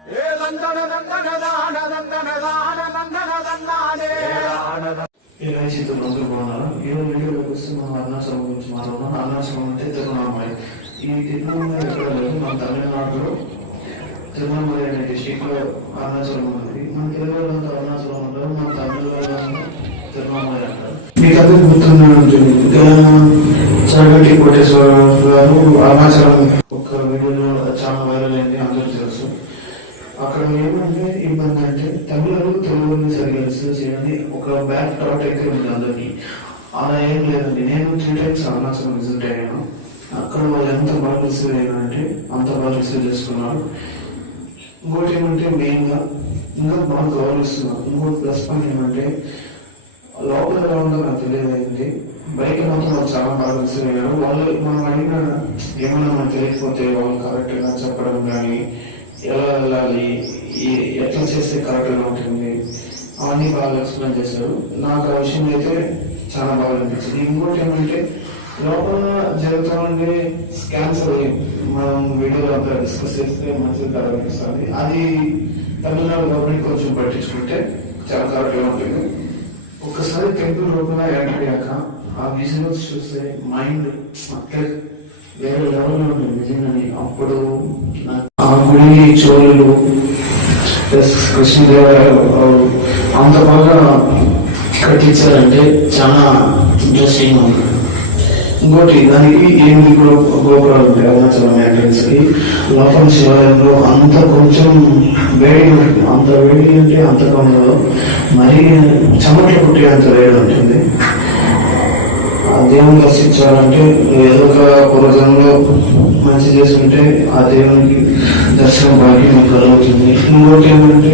రైతు బంధువులు బాగున్నారు. ఈరోజు వీడియోలోకి వస్తే మనం అరుణాచలం గురించి మాట్లాడుతున్నాం. అరుణాచలం అంటే తిరువణామలై. ఈ తిరువణామలై ఎక్కడ లేదు, మన తమిళనాడులో తిరువణామలై అనే డిస్టిక్ లో అరుణాచలం ఉంది. మన తెలుగులో అరుణాచలం ఉంటారు, మన తమిళనాడులో తిరువణామలై అంటారు. మీకు అందరికి గుర్తుండే ఉంటుంది, చరగట్టి కోటేశ్వర గారు అరుణాచలం ఒక వీడియోలో చాలా వైరల్ అయింది, అందరూ తెలుసు. అక్కడ ఏమంటే ఇబ్బంది అంటే తమిళలు తెలుగుని సరిగ్గా రిసీవ్ చేయాలి, ఒక బ్యాక్ థాట్ అయితే ఉంది అందరికి. అలా ఏం లేదండి. నేను 3 times అరుణాచలం విజిట్ అయ్యాను. అక్కడ వాళ్ళు ఎంత బాగా రిసీవ్ అయ్యారంటే అంత బాగా రిసీవ్ చేసుకున్నారు. ఇంకోటి ఏమంటే మెయిన్గా ఇంకా బాగా గౌరవిస్తున్నారు. ఇంకోటి ప్లస్ పాయింట్ ఏమంటే లోపల ఎలా ఉందో నాకు తెలియదండి, బయట మాత్రం వాళ్ళు చాలా బాగా రిసీవ్ అయ్యారు. వాళ్ళు మనం అడిగిన ఏమైనా మనకు తెలియకపోతే వాళ్ళు కరెక్ట్గా చెప్పడం కానీ, ఎలా వెళ్ళాలి, ఎట్లా చేస్తే కరెక్ట్గా ఉంటుంది అవన్నీ బాగా ఎక్స్ప్లెయిన్ చేశారు. నాకు ఆ విషయం అయితే చాలా బాగా అనిపించింది. ఇంకోటి ఏమంటే లోపల జరుగుతూ ఉండే స్కాన్స్ మనం వీడియోలో అంతా డిస్కస్ చేస్తే మంచిగా అనిపిస్తుంది. అది తమిళనాడు గవర్నమెంట్ కొంచెం పట్టించుకుంటే చాలా కరెక్ట్గా ఉంటుంది. ఒక్కసారి టెంపుల్ లోపల ఎంటర్ అయ్యాక ఆ విజువల్స్ చూస్తే మైండ్ అట్లే వేరే లెవెల్లో ఉంటుంది నిజంగాని. అప్పుడు ఆ గుడి చోళులు ప్లస్ కృష్ణదేవరాయలు అంత బాగా కట్టించారంటే చాలా ఇంట్రెస్టింగ్ ఉంది. ఇంకోటి దానికి 8 గోపురాలు ఉంటాయి అరుణాచలం ఎంట్రన్స్ కి. లోపల శివాలయంలో అంత కొంచెం వేడి ఉంటుంది, అంత వేడి అంటే అంత కొండలో మరీ చెమట్లు పుట్టి అంత వేడి ఉంటుంది. దేవుని దర్శించాలంటే ఏదో ఒక పూర్వజనంలో మంచి చేసుకుంటే ఆ దేవునికి దర్శనం భాగ్యం కలుగుతుంది. ఇంకోటి ఏమంటే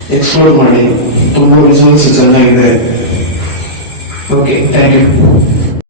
ಎಕ್ಸ್ಪ್ಲೋರ್ ಮಾಡಿ ತುಂಬ ವಿಜುವಲ್ಸ್ ಚೆನ್ನಾಗಿದೆ. Okay, thank you.